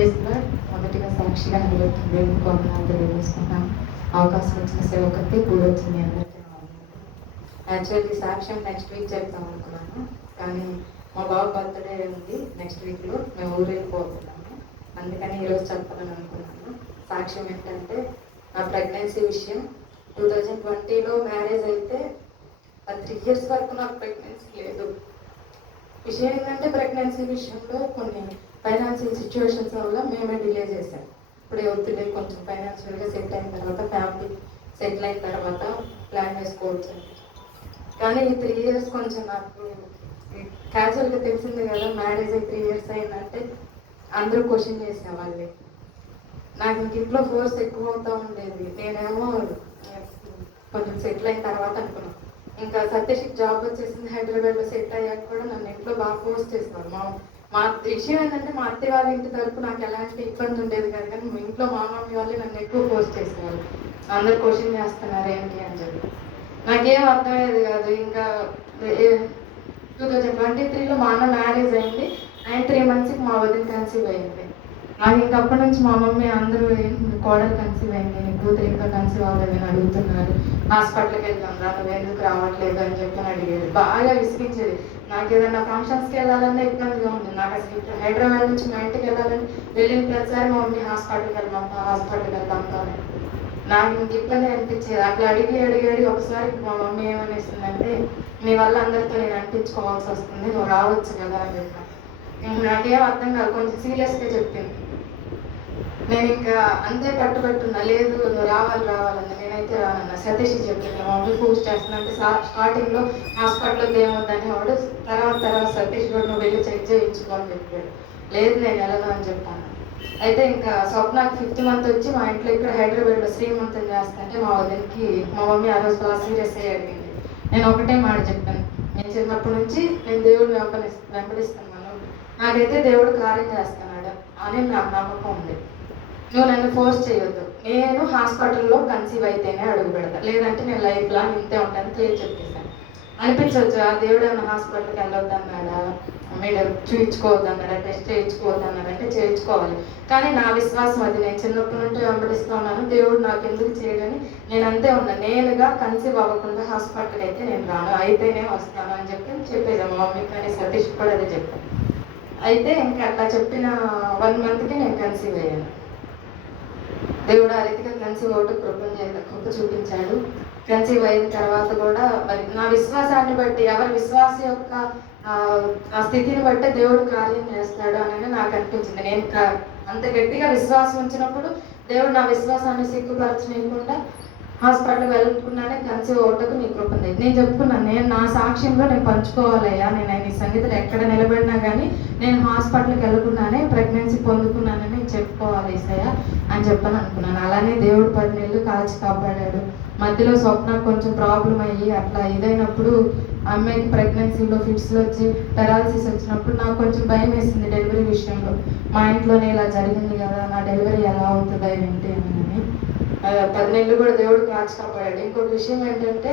ప్రైజ్లో మొదటిగా సాక్షిగా నిలబెట్టిన దేవుని వందనాలు తెలియజేసుకున్నాను. అవకాశం వచ్చిన సేవకకి కూడా వచ్చింది అందరికీ. యాక్చువల్లీ సాక్ష్యం నెక్స్ట్ వీక్ చెప్తాం అనుకున్నాను, కానీ మా బాబు బర్త్డే ఉంది నెక్స్ట్ వీక్లో. మేము ఊరు వెళ్ళిపోతున్నాము, అందుకని ఈరోజు చెప్పాలని అనుకున్నాను. సాక్ష్యం ఏంటంటే నా ప్రెగ్నెన్సీ విషయం. 2020లో మ్యారేజ్ అయితే 3 years వరకు నాకు ప్రెగ్నెన్సీ లేదు. విషయం ఏంటంటే ప్రెగ్నెన్సీ విషయంలో కొన్ని ఫైనాన్షియల్ సిచ్యువేషన్స్ వల్ల మేమే డిలే చేశాం. ఇప్పుడే వద్దులే, కొంచెం ఫైనాన్షియల్గా సెట్ అయిన తర్వాత, ఫ్యామిలీ సెటిల్ అయిన తర్వాత ప్లాన్ చేసుకోవచ్చు. కానీ ఈ 3 years కొంచెం నాకు క్యాజువల్గా తెలిసింది కదా, మ్యారేజ్ అయి 3 years అయిందంటే అందరూ క్వశ్చన్ చేసేవాళ్ళే. నాకు ఇంక ఇంట్లో ఫోర్స్ ఎక్కువ అవుతూ ఉండేది. నేనేమో కొంచెం సెటిల్ అయిన తర్వాత అనుకున్నాను, ఇంకా సత్యశ్రీకి జాబ్ వచ్చేసింది, హైదరాబాద్లో సెటిల్ అయ్యాక కూడా నన్ను ఇంట్లో బాగా ఫోర్స్ చేసేవాళ్ళు. మా విషయం ఏంటంటే మా అత్త వాళ్ళ ఇంటి తరపు నాకు ఎలాంటి ఇబ్బంది ఉండేది కాదు, కానీ మా ఇంట్లో మా మమ్మీ వాళ్ళే నన్ను ఎక్కువ ఫోర్స్ చేసేవాళ్ళు. అందరు క్వశ్చన్ చేస్తున్నారు ఏంటి అని చెప్పి. నాకేం అర్థమయ్యేది కాదు. ఇంకా 2023లో మా అన్న మ్యారేజ్ అయింది. ఆయన 3 monthsకి మా వదిన కన్సీవ్ అయింది. నాకు ఇంకా అప్పటి నుంచి మా మమ్మీ అందరూ కోడలు కన్సీవ్ అయింది, నీ కూతురు ఇంకా కన్సీవ్ అవ్వలేదని అడుగుతున్నారు, హాస్పిటల్కి వెళ్దాం రా, నువ్వు ఎందుకు రావట్లేదు అని చెప్పి అడిగేది. బాగా విసిగించేది. నాకు ఏదైనా ఫంక్షన్స్కి వెళ్ళాలన్నా ఇబ్బందిగా ఉంది. నాకు అసలు హైదరాబాద్ నుంచి మా ఇంటికి వెళ్ళాలని వెళ్ళిన ప్రతిసారి మా మమ్మీ హాస్పిటల్కి వెళ్దాం కానీ నాకు ఇంక ఇబ్బంది అనిపించేది. అట్లా అడిగి ఒకసారి మా మమ్మీ ఏమనేసిందంటే, నీ వల్ల అందరితో నేను అనిపించుకోవాల్సి వస్తుంది, నువ్వు రావచ్చు కదా అని చెప్పాను. ఇంక నాకేం అర్థం కాదు, కొంచెం సీరియస్గా చెప్పింది. నేను ఇంకా అంతే పట్టుబట్టున్నా, లేదు నువ్వు రావాలని. నేనైతే రానన్నా. సతీష్ చెప్పింది, మా మమ్మీ పూజ చేస్తున్నంటే స్టార్టింగ్లో హాస్పిటల్లో ఏమవుద్దని వాడు, తర్వాత సతీష్ కూడా నువ్వు వెళ్ళి చెక్ చేయించుకో అని చెప్పాడు. లేదు నేను వెళ్ళను అని చెప్పాను. అయితే ఇంకా స్వప్నకి 5th month వచ్చి మా ఇంట్లో ఇక్కడ హైదరాబాద్లో శ్రీమంతం చేస్తుంటే మా వదినకి మా మమ్మీ ఆ రోజు బాగా సీరియస్ అయ్యి అడిగింది. నేను ఒకటే మాట చెప్పాను, నేను చిన్నప్పటి నుంచి నేను దేవుడిని వెంబడిస్తున్నాను, నాకైతే దేవుడు కార్యం చేస్తున్నాడు అని నాకు నమ్మకం ఉంది. నువ్వు నన్ను ఫోర్స్ చేయొద్దు, నేను హాస్పిటల్లో కన్సీవ్ అయితేనే అడుగు పెడతా, లేదంటే నేను లైఫ్ లాంగ్ ఇంతే ఉంటాను క్లియర్ చెప్పేసాను. అనిపించవచ్చు ఆ దేవుడు ఏమైనా హాస్పిటల్కి వెళ్ళొద్దు అన్నాడా, మీరు చూయించుకోవద్దు అన్నాడా, టెస్ట్ చేయించుకోవద్దు అన్నాడంటే చేయించుకోవాలి. కానీ నా విశ్వాసం అది, నేను చిన్నప్పటి నుండి వెంబడిస్తూ ఉన్నాను, దేవుడు నాకు ఎందుకు చేయడని నేను అంతే ఉన్నాను. నేనుగా కన్సీవ్ అవ్వకుండా హాస్పిటల్కి అయితే నేను రాను, అయితేనే వస్తాను అని చెప్పేసాను మా మమ్మీ. కానీ సతీష్ కూడా అదే చెప్పాను. అయితే ఇంకా అట్లా చెప్పిన 1 monthకి నేను కన్సీవ్ అయ్యాను. దేవుడు ఆ రీతిగా కన్సీవ్ అవుట్ కృప చూపించాడు. కన్సీవ్ అయిన తర్వాత కూడా మరి నా విశ్వాసాన్ని బట్టి, ఎవరి విశ్వాస యొక్క ఆ స్థితిని బట్టే దేవుడు కార్యం చేస్తాడు అని నాకు అనిపించింది. నేను అంత గట్టిగా విశ్వాసం ఉంచినప్పుడు దేవుడు నా విశ్వాసాన్ని సిగ్గుపరచనీయకుండా హాస్పిటల్కి వెళ్ళకున్నానే కన్సీవ్ అవుటకు నీ కృప ఉంది. నేను చెప్పుకున్నాను, నేను నా సాక్ష్యంలో నేను పంచుకోవాలయ్యా, నేను నీ సన్నిధిలో ఎక్కడ నిలబడినా కానీ నేను హాస్పిటల్కి వెళ్ళకుండానే ప్రెగ్నెన్సీ పొందుకున్నానని చెప్పుకోవాలి ఈసయ్య అని చెప్పని అనుకున్నాను. అలానే దేవుడు 10 నెలలు కాచి కాపాడాడు. మధ్యలో స్వప్న కొంచెం ప్రాబ్లం అయ్యి అట్లా ఇదైనప్పుడు అమ్మాయికి ప్రెగ్నెన్సీలో ఫిట్స్లో వచ్చి పెరాలసిస్ వచ్చినప్పుడు నాకు కొంచెం భయం వేసింది డెలివరీ విషయంలో. మా ఇంట్లోనే ఇలా జరిగింది కదా, నా డెలివరీ ఎలా అవుతుందా ఏంటి అని. 10 నెలలు కూడా దేవుడు కాచి కాపాడాడు. ఇంకొక విషయం ఏంటంటే,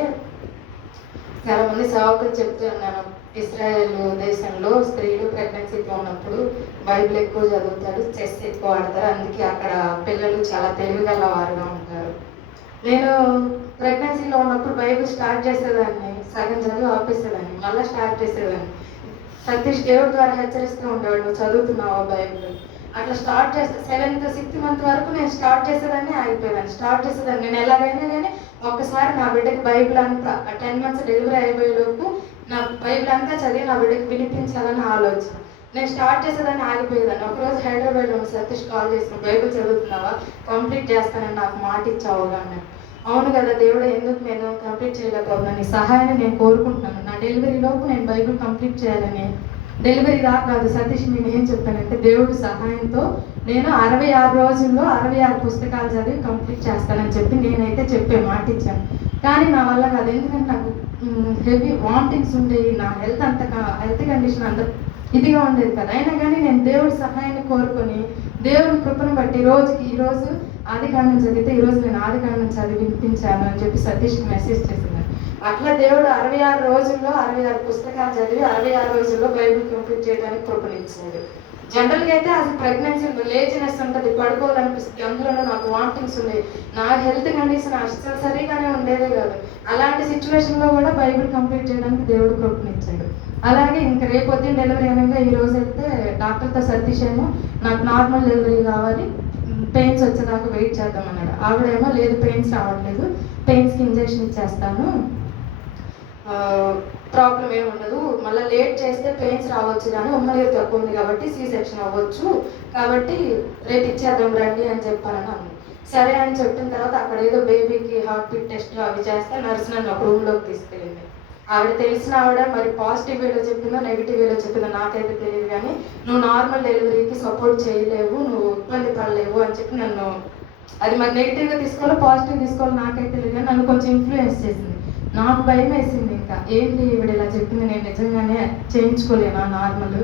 చాలా మంది సేవకులు చెప్తూ ఉన్నాను, ఇజ్రాయెల్ దేశంలో స్త్రీలు ప్రెగ్నెన్సీతో ఉన్నప్పుడు బైబిల్ ఎక్కువ చదువుతారు, చెస్ ఎక్కువ ఆడతారు, అందుకే అక్కడ పిల్లలు చాలా తెలివిగల వారుగా ఉంటారు. నేను ప్రెగ్నెన్సీలో ఉన్నప్పుడు బైబిల్ స్టార్ట్ చేసేదాన్ని, సగం చదువు ఆపేసేదాన్ని, మళ్ళీ స్టార్ట్ చేసేదాన్ని. సతీష్ దేవుడి ద్వారా హెచ్చరిస్తూ ఉండేవాడు, నువ్వు చదువుతున్నావా బైబిల్. అట్లా స్టార్ట్ చేస్తే 7th 6th month వరకు నేను స్టార్ట్ చేసేదాన్ని, ఆగిపోయేదాన్ని. నేను ఎలాగైనా కానీ ఒక్కసారి నా బిడ్డకి బైబిల్ అంతా 10 months డెలివరీ అయిపోయేలోపు నా బైబిల్ అంతా చదివి నా బిడ్డకి వినిపించాలని ఆలోచన. నేను స్టార్ట్ చేసేదాన్ని, ఆగిపోయేదాన్ని. ఒకరోజు హైదరాబాద్లో సతీష్ కాల్ చేసిన, బైబిల్ చదువుతున్నావా, కంప్లీట్ చేస్తానని నాకు మాట ఇచ్చావుగా అన్నాడు. అవును కదా దేవుడు, ఎందుకు నేను కంప్లీట్ చేయలేకపోతున్నాను, నీ సహాయాన్ని నేను కోరుకుంటున్నాను, నా డెలివరీ లోపు నేను బైబిల్ కంప్లీట్ చేయాలని. డెలివరీ కాదు సతీష్, నేను ఏం చెప్పానంటే దేవుడి సహాయంతో నేను 66 రోజుల్లో 66 పుస్తకాలు చదివి కంప్లీట్ చేస్తానని చెప్పి నేనైతే చెప్పే మాట ఇచ్చాను. కానీ నా వల్ల కాదు, ఎందుకంటే నాకు హెవీ వామిటింగ్స్ ఉండేవి, నా హెల్త్ కండిషన్ అంత ఇదిగా ఉండేది కదా. అయినా కానీ నేను దేవుడి సహాయాన్ని కోరుకొని దేవుడి కృపను బట్టి ఈరోజు ఆదికాండం చదివితే ఈరోజు నేను ఆదికాండం చదివి వినిపించాను అని చెప్పి సతీష్కి మెసేజ్ చేస్తున్నాను. అట్లా దేవుడు 66 రోజుల్లో 66 పుస్తకాలు చదివి 66 రోజుల్లో బైబిల్ కంప్లీట్ చేయడానికి కృపనిచ్చాడు. జనరల్గా అయితే అది ప్రెగ్నెన్సీ లేజినెస్ ఉంటుంది, పడుకోవాలనిపిస్తుంది, అందులోనూ నాకు వామిటింగ్స్ ఉన్నాయి, నా హెల్త్ కండిషన్ అసలు సరిగానే ఉండేదే కాదు. అలాంటి సిచ్యువేషన్లో కూడా బైబిల్ కంప్లీట్ చేయడానికి దేవుడు కృపనిచ్చాడు. అలాగే ఇంకా రేపు పొద్దున్న డెలివరీ అనగా ఈ రోజు అయితే డాక్టర్తో సతీష్ ఏమో నాకు నార్మల్ డెలివరీ కావాలి, పెయిన్స్ వచ్చేదాకా వెయిట్ చేద్దామన్నాడు. ఆవిడేమో లేదు పెయిన్స్ రావట్లేదు, పెయిన్స్కి ఇంజెక్షన్ ఇచ్చేస్తాను, ప్రాబ్లం ఏమి ఉండదు, మళ్ళీ లేట్ చేస్తే పెయిన్స్ రావచ్చు కానీ ఉమ్మనీరు తక్కువ ఉంది కాబట్టి సి సెక్షన్ అవ్వచ్చు, కాబట్టి రేపు ఇచ్చేద్దాం రండి అని చెప్పానని అన్నాను. సరే అని చెప్పిన తర్వాత అక్కడ ఏదో బేబీకి హార్ట్ బీట్ టెస్ట్ అవి చేస్తే నర్స్ నన్ను ఒక రూమ్లోకి తీసుకెళ్ళింది. ఆవిడ తెలిసిన ఆవిడ మరి పాజిటివ్ వేలో చెప్పిందో నెగిటివ్ వేలో చెప్పిందో నాకైతే తెలియదు, కానీ నువ్వు నార్మల్ డెలివరీకి సపోర్ట్ చేయలేవు, నువ్వు ఇబ్బంది పడలేవు అని చెప్పి నన్ను, అది మరి నెగిటివ్గా తీసుకోవాలో పాజిటివ్ తీసుకోవాలో నాకైతే తెలియదు, కానీ నన్ను కొంచెం ఇన్ఫ్లుయెన్స్ చేసింది. నాకు భయం వేసింది, ఇంకా ఏంటి ఈవిడ ఇలా చెప్పింది, నేను నిజంగానే చేయించుకోలేనా నార్మల్,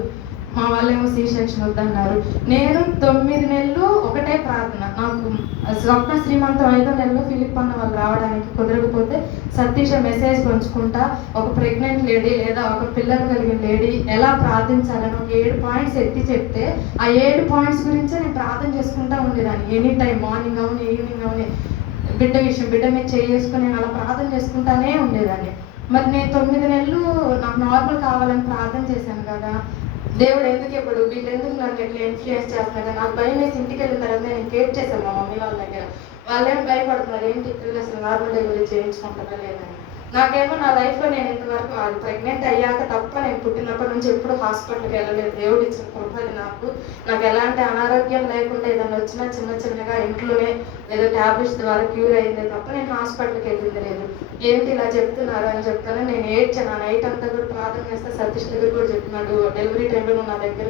మా వాళ్ళేమో సి సెక్షన్ వద్దన్నారు. నేను 9 నెలలు ఒకటే ప్రార్థన, నాకు స్వప్న శ్రీమంతం 5వ నెలలో ఫిలిప్ అన్న వాళ్ళు రావడానికి కుదరకపోతే సతీష్ మెసేజ్ పంచుకుంటా ఒక ప్రెగ్నెంట్ లేడీ లేదా ఒక పిల్లలు కలిగిన లేడీ ఎలా ప్రార్థించాలని ఒక 7 పాయింట్స్ ఎత్తి చెప్తే ఆ 7 పాయింట్స్ గురించే నేను ప్రార్థన చేసుకుంటా ఉండేదాన్ని. ఎనీ టైం మార్నింగ్ అవును ఈవినింగ్ అవును, బిడ్డ విషయం బిడ్డ మీద చేసుకుని నేను అలా ప్రార్థన చేసుకుంటానే ఉండేదాన్ని. మరి నేను 9 నెలలు నాకు నార్మల్ కావాలని ప్రార్థన చేశాను కదా, దేవుడు ఎందుకు ఇప్పుడు వీళ్ళు ఎందుకు నన్ను ఎట్లా ఇన్ఫ్లుయెన్స్ చేస్తున్నారు కదా, నాకు భయం వేసి ఇంటికి వెళ్ళిన తర్వాత నేను కేర్ చేశాను మా మమ్మీ వాళ్ళ దగ్గర. వాళ్ళేం భయపడుతున్నారు, ఏంటి పిల్లలు అసలు నార్మల్ డెలివరీ చేయించుకుంటారా లేదని. నాకేమో నా లైఫ్లో నేను ఇంతవరకు అది ప్రెగ్నెంట్ అయ్యాక తప్ప నేను పుట్టినప్పటి నుంచి ఎప్పుడు హాస్పిటల్కి వెళ్ళలేదు. దేవుడు ఇచ్చిన కృప అది నాకు ఎలాంటి అనారోగ్యం లేకుండా ఏదైనా వచ్చినా చిన్న చిన్నగా ఇంట్లోనే ఏదో ట్యాబ్లెట్స్ ద్వారా క్యూర్ అయిందే తప్ప నేను హాస్పిటల్కి వెళ్ళింది లేదు. ఏంటి ఇలా చెప్తున్నారు అని చెప్తాను, నేను ఏడ్చాను. నైట్ అంతా కూడా ప్రార్థన చేస్తే సతీష్ దగ్గర కూడా చెప్తున్నాడు, డెలివరీ టైంలో నువ్వు నా దగ్గర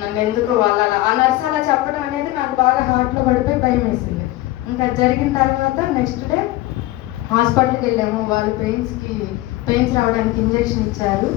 నన్ను ఎందుకు వాళ్ళ ఆ నర్స్ అలా చెప్పడం అనేది నాకు బాగా హార్ట్లో పడిపోయి భయం వేసింది. ఇంకా జరిగిన తర్వాత నెక్స్ట్ డే హాస్పిటల్కి వెళ్ళాము. వాళ్ళు పెయిన్స్ రావడానికి ఇంజెక్షన్ ఇచ్చారు,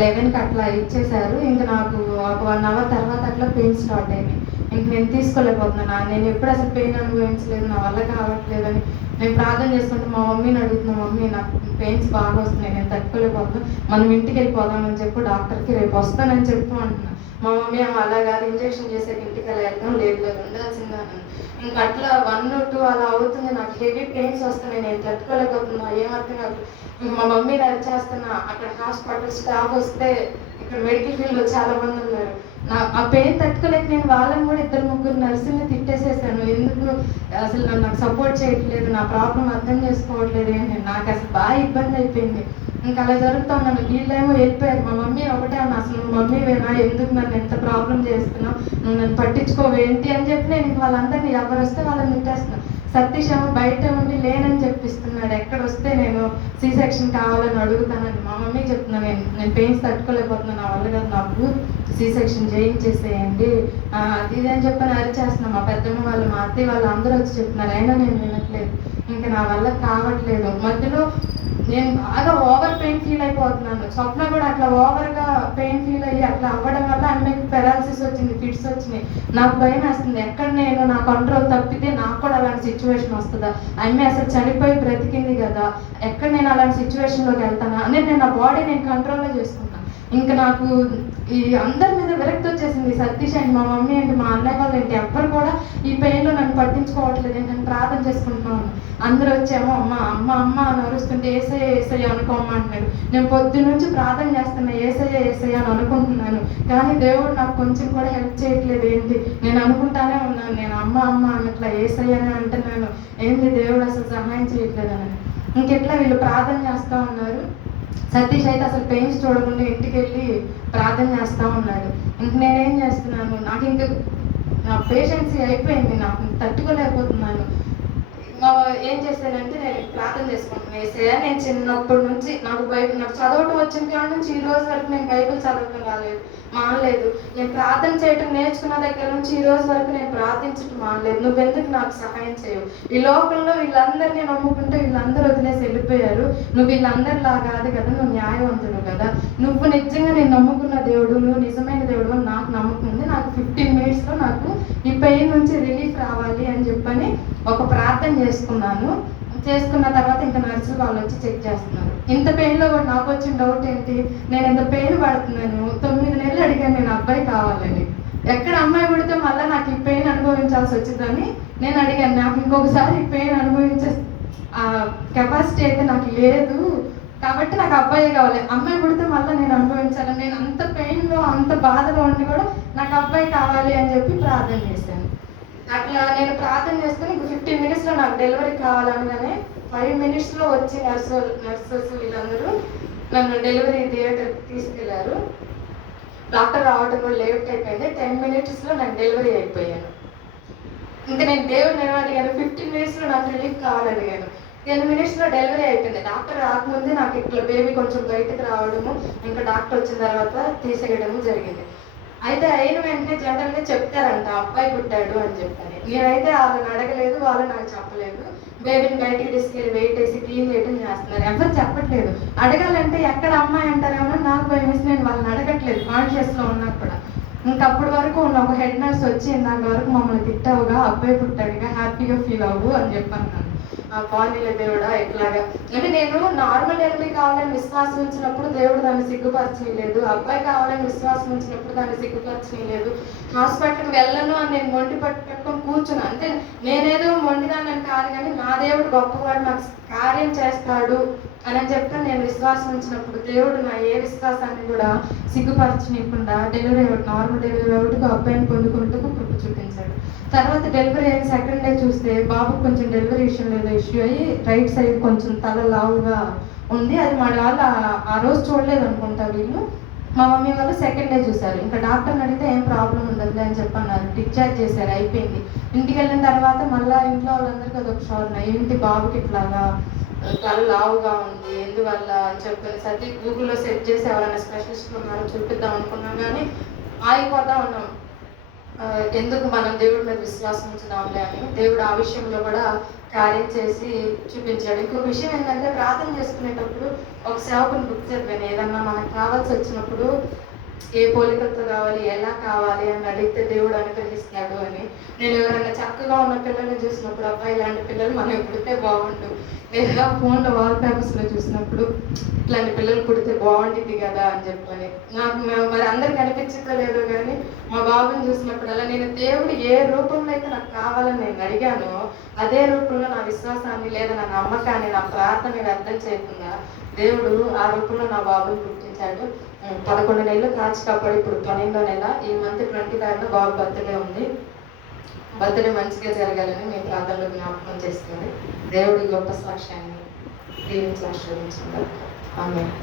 11కి అట్లా ఇచ్చేసారు. ఇంకా నాకు ఒక 1 అవర్ తర్వాత అట్లా పెయిన్స్ స్టార్ట్ అయినాయి. ఇంక నేను తీసుకోలేకపోతున్నాను, నేను ఎప్పుడు అసలు పెయిన్ అనుభవించలేదు, నా వల్ల కావట్లేదని నేను ప్రార్థన చేసుకుంటూ మా మమ్మీని అడుగుతున్నా, మమ్మీ నాకు పెయిన్స్ బాగా వస్తున్నాయి, నేను తట్టుకోలేకపోతున్నాను, మనం ఇంటికి వెళ్ళిపోదామని చెప్పి డాక్టర్కి రేపు వస్తానని చెప్పు అంటున్నా. మా మమ్మీ అలా కాదు, ఇంజెక్షన్ చేసాక ఇంటికి అలా వెళ్తాం, లేదు లేదు ఉండాల్సిందా అని. ఇంకా అట్లా 1 or 2 అలా అవుతుంది, నాకు హెవీ పెయిన్స్ వస్తున్నాయి, నేను తట్టుకోలేకపోతున్నా, ఏమర్థం కాదు. మా మమ్మీ చేస్తున్నా, అక్కడ హాస్పిటల్ స్టాఫ్ వస్తే ఇక్కడ మెడికల్ ఫీల్డ్లో చాలా మంది ఉన్నారు, ఆ పెయిన్ తట్టుకోలేక నేను వాళ్ళని కూడా 2-3 నర్సుల్ని తిట్టేసేసాను. ఎందుకు అసలు నాకు సపోర్ట్ చేయట్లేదు, నా ప్రాబ్లం అర్థం చేసుకోవట్లేదు ఏంటి, నాకు అసలు బాగా ఇబ్బంది అయిపోయింది. ఇంకా అలా జరుగుతూ ఉన్నాను. వీళ్ళేమో వెళ్ళిపోయారు. మా మమ్మీ ఒకటే అన్న, అసలు నువ్వు మమ్మీవేనా, ఎందుకు నన్ను ఎంత ప్రాబ్లం చేస్తున్నావు, నువ్వు నన్ను పట్టించుకోవేంటి అని చెప్పి నేను వాళ్ళందరినీ ఎవరు వస్తే వాళ్ళని తిట్టేస్తున్నాను. సతీష్ ఏమో బయట ఉండి లేనని చెప్పిస్తున్నాడు, ఎక్కడ వస్తే నేను సి సెక్షన్ కావాలని అడుగుతానని. మా మమ్మీ చెప్తున్నాను, నేను పెయిన్స్ తట్టుకోలేకపోతున్నాను, నా వల్ల కాదు, నాకు సి సెక్షన్ చేయించేసేయండి అది ఇది అని చెప్పని అరిచేస్తున్నాను. మా పెద్దమ్మ వాళ్ళు మా అత్తయ్య వాళ్ళు అందరూ వచ్చి చెప్తున్నారు, అయినా నేను వినట్లేదు. ఇంకా నా వల్ల కావట్లేదు. మధ్యలో నేను బాగా ఓవర్ పెయిన్ ఫీల్ అయిపోతున్నాను. స్వప్న కూడా అట్లా ఓవర్గా పెయిన్ ఫీల్ అయ్యి అట్లా అవ్వడం వల్ల ఆమెకి పెరాలసిస్ వచ్చింది, ఫిట్స్ వచ్చినాయి. నాకు భయం వేస్తుంది, ఎక్కడ నేను నా కంట్రోల్ తప్పితే నాకు కూడా అలాంటి సిచ్యువేషన్ వస్తుందా, ఆమె అసలు చనిపోయి బ్రతికింది కదా, ఎక్కడ నేను అలాంటి సిచ్యువేషన్లోకి వెళ్తానా అనేది నేను నా బాడీ నేను కంట్రోల్లో చేసుకుంటాను. ఇంకా నాకు ఈ అందరి మీద విరక్తి వచ్చేసింది. సతీష్ అండి, మా మమ్మీ ఏంటి, మా అన్నయ్య వాళ్ళు ఏంటి, ఎవ్వరు కూడా ఈ పెయిన్లో నన్ను పట్టించుకోవట్లేదు. నేను ప్రార్థన చేసుకుంటున్నాను, అందరూ వచ్చేమో అమ్మ అమ్మ అమ్మ అని అరుస్తుంటే ఏసయ్య ఏసయ్య అనుకోమంటున్నాడు. నేను పొద్దున్న నుంచి ప్రార్థన చేస్తున్నా, ఏసయ్య ఏసయ్య అని అనుకుంటున్నాను, కానీ దేవుడు నాకు కొంచెం కూడా హెల్ప్ చేయట్లేదు. ఏంటి నేను అనుకుంటానే ఉన్నాను, నేను అమ్మ అమ్మ అన్నట్లా ఏసయ్య అని అంటున్నాను, ఏంటి దేవుడు అసలు సహాయం చేయట్లేదు అని. ఇంకెట్లా వీళ్ళు ప్రార్థన చేస్తూ ఉన్నారు. సతీష్ అయితే అసలు పెయిన్స్ చూడకుండా ఇంటికి వెళ్ళి ప్రార్థన చేస్తూ ఉన్నాడు. ఇంక నేనేం చేస్తున్నాను, నాకు ఇంక నా పేషెన్సీ అయిపోయింది, నాకు తట్టుకోలేకపోతున్నాను. ఏం చేశానంటే నేను ప్రార్థన చేసుకుంటున్నాను, ఏసయ్య నేను చిన్నప్పటి నుంచి నాకు చదవటం వచ్చిన కాడ నుంచి ఈ రోజు వరకు నేను బైబిల్ చదవటం రాలేదు, మానలేదు. నేను ప్రార్థన చేయటం నేర్చుకున్న దగ్గర నుంచి ఈ రోజు వరకు నేను ప్రార్థించటం మానలేదు. నువ్వెందుకు నాకు సహాయం చేయవు, ఈ లోకంలో వీళ్ళందరినీ నమ్ముకుంటే వీళ్ళందరూ వదిలేసి వెళ్ళిపోయారు, నువ్వు వీళ్ళందరిలా కాదు కదా, నువ్వు న్యాయవంతుడు కదా, నువ్వు నిజంగా నేను నమ్ముకున్న దేవుడు, నువ్వు నిజమైన దేవుడు అని నాకు నమ్మకం ఉంది. నాకు 15 minutesలో నాకు ఈ పెయిన్ నుంచి రిలీఫ్ రావాలి అని చెప్పని ఒక ప్రార్థన చేసుకున్నాను. చేసుకున్న తర్వాత ఇంకా నర్సులు వాళ్ళు వచ్చి చెక్ చేస్తున్నారు. ఇంత పెయిన్లో కూడా నాకు వచ్చిన డౌట్ ఏంటి, నేను ఇంత పెయిన్ పడుతున్నాను, 9 నెలలు అడిగాను నేను అబ్బాయి కావాలని, ఎక్కడ అమ్మాయి పుడితే మళ్ళీ నాకు ఈ పెయిన్ అనుభవించాల్సి వచ్చిందని నేను అడిగాను. నాకు ఇంకొకసారి ఈ పెయిన్ అనుభవించే కెపాసిటీ అయితే నాకు లేదు, కాబట్టి నాకు అబ్బాయే కావాలి. అమ్మాయి పుడితే మళ్ళీ నేను అనుభవించాలి. నేను అంత పెయిన్లో అంత బాధలో ఉండి కూడా నాకు అబ్బాయి కావాలి అని చెప్పి ప్రార్థన చేశాను. అట్లా నేను ప్రార్థన చేసుకుని 15 minutesలో నాకు డెలివరీ కావాలనగానే 5 minutesలో వచ్చి నర్సెస్ వీళ్ళందరూ నన్ను డెలివరీ థియేటర్కి తీసుకెళ్లారు. డాక్టర్ రావడం కూడా లేట్ అయిపోయింది. 10 minutesలో నాకు డెలివరీ అయిపోయాను. ఇంకా నేను దేవుడిని అడిగాను, 15 minutesలో నాకు రిలీఫ్ కావాలని అడిగాను. 10 minutesలో డెలివరీ అయిపోయింది. డాక్టర్ రాకముందే నాకు ఇట్లా బేబీ కొంచెం బయటకు రావడము, ఇంకా డాక్టర్ వచ్చిన తర్వాత తీసేయడము జరిగింది. అయితే అయిన వెంటనే జనరల్గా చెప్తారంట అబ్బాయి పుట్టాడు అని చెప్పని. నేనైతే వాళ్ళని అడగలేదు, వాళ్ళు నాకు చెప్పలేదు. బేబీని బయటికి తీసుకెళ్ళి వెయిట్ వేసి క్లీన్ చేయడం చేస్తున్నారు, ఎవరు చెప్పట్లేదు. అడగాలంటే ఎక్కడ అమ్మాయి అంటారేమో నాకు భయం వేసి నేను వాళ్ళని అడగట్లేదు కాన్షియస్లో ఉన్నా కూడా. ఇంకప్పటి వరకు ఉన్న ఒక హెడ్ నర్స్ వచ్చి దాని వరకు మమ్మల్ని తిట్టావుగా, అబ్బాయి పుట్టాడుగా, హ్యాపీగా ఫీల్ అవ్వు అని చెప్పాను. ఆ పానీల దేవుడా ఎట్లాగా అంటే నేను నార్మల్ డెలివరీ కావాలని విశ్వాసం ఉంచినప్పుడు దేవుడు దాన్ని సిగ్గుపరచలేదు, అబ్బాయి కావాలని విశ్వాసం ఉంచినప్పుడు దాన్ని సిగ్గుపరచలేదు. హాస్పిటల్కి వెళ్ళను అని నేను మొండి పెట్టుకొని కూర్చున్నాను. అంటే నేనేదో మొండిదాన్ని కాదు, కానీ నా దేవుడు గొప్పవాడు, నాకు కార్యం చేస్తాడు అని చెప్తే నేను విశ్వాసం ఉంచినప్పుడు దేవుడు నా ఏ విశ్వాసాన్ని కూడా సిగ్గుపరచనీయకుండా నార్మల్ డెలివరీ ఒకటికి అబ్బాయిని పొందుకుంటూ కృప చూపించాడు. తర్వాత డెలివరీ అయిన సెకండ్ డే చూస్తే బాబుకు కొంచెం డెలివరీ విషయంలో ఏదో ఇష్యూ అయ్యి రైట్ సైడ్ కొంచెం తల లావుగా ఉంది. అది మా వాళ్ళు ఆ రోజు చూడలేదు అనుకుంటా వీళ్ళు. మా మమ్మీ వాళ్ళు సెకండ్ డే చూశారు. ఇంకా డాక్టర్ని అడిగితే ఏం ప్రాబ్లం ఉండదులే అని చెప్పన్నారు. డిశ్చార్జ్ చేశారు, అయిపోయింది. ఇంటికి వెళ్ళిన తర్వాత మళ్ళీ ఇంట్లో వాళ్ళందరికీ అదొక షాక్, ఏంటి బాబుకి ఇట్లాగా తల లావుగా ఉంది ఎందువల్ల అని చెప్పేసరికి గూగుల్లో సెర్చ్ చేసి ఎవరైనా స్పెషలిస్ట్ ఉన్నారో చూపిద్దాం అనుకున్నాం, కానీ ఆగిపోతా ఉన్నాం. ఎందుకు మనం దేవుడి మీద విశ్వాసం ఉంచుదాంలే అని దేవుడు ఆ విషయంలో కూడా కార్యం చేసి చూపించాడు. ఇంకొక విషయం ఏంటంటే ప్రార్థన చేసుకునేటప్పుడు ఒక సేవకుని బుక్ చదివాను. ఏదన్నా మనకు కావాల్సి వచ్చినప్పుడు ఏ పోలికలతో కావాలి, ఎలా కావాలి అని అడిగితే దేవుడు అనుగ్రహిస్తాడు అని. నేను ఎవరైనా చక్కగా ఉన్న పిల్లల్ని చూసినప్పుడు అబ్బాయి ఇలాంటి పిల్లలు మనం పుడితే బాగుండు, లేదా ఫోన్లో వాల్ పేపర్స్లో చూసినప్పుడు ఇట్లాంటి పిల్లలు పుడితే బాగుంటుంది కదా అని చెప్పని. నాకు మరి అందరికి అనిపించిందో లేదో కానీ మా బాబుని చూసినప్పుడల్లా నేను దేవుడు ఏ రూపంలో అయితే నాకు కావాలని నేను అడిగానో అదే రూపంలో నా విశ్వాసాన్ని లేదా నా నమ్మకాన్ని నా ప్రార్థన వ్యర్థం చేయకుండా దేవుడు ఆ రూపంలో నా బాబుని పుట్టించాడు. 11 నెలలు కాచి కాపాడు. ఇప్పుడు 12వ నెల. ఈ మంత్ 23rd బాబు బర్త్డే ఉంది. బర్త్డే మంచిగా జరగాలని మేము ప్రార్థనలో జ్ఞాపకం చేసుకుని దేవుడి గొప్ప సాక్ష్యాన్ని దీవించి ఆశీర్వదించుకుంటాం. ఆమేన్.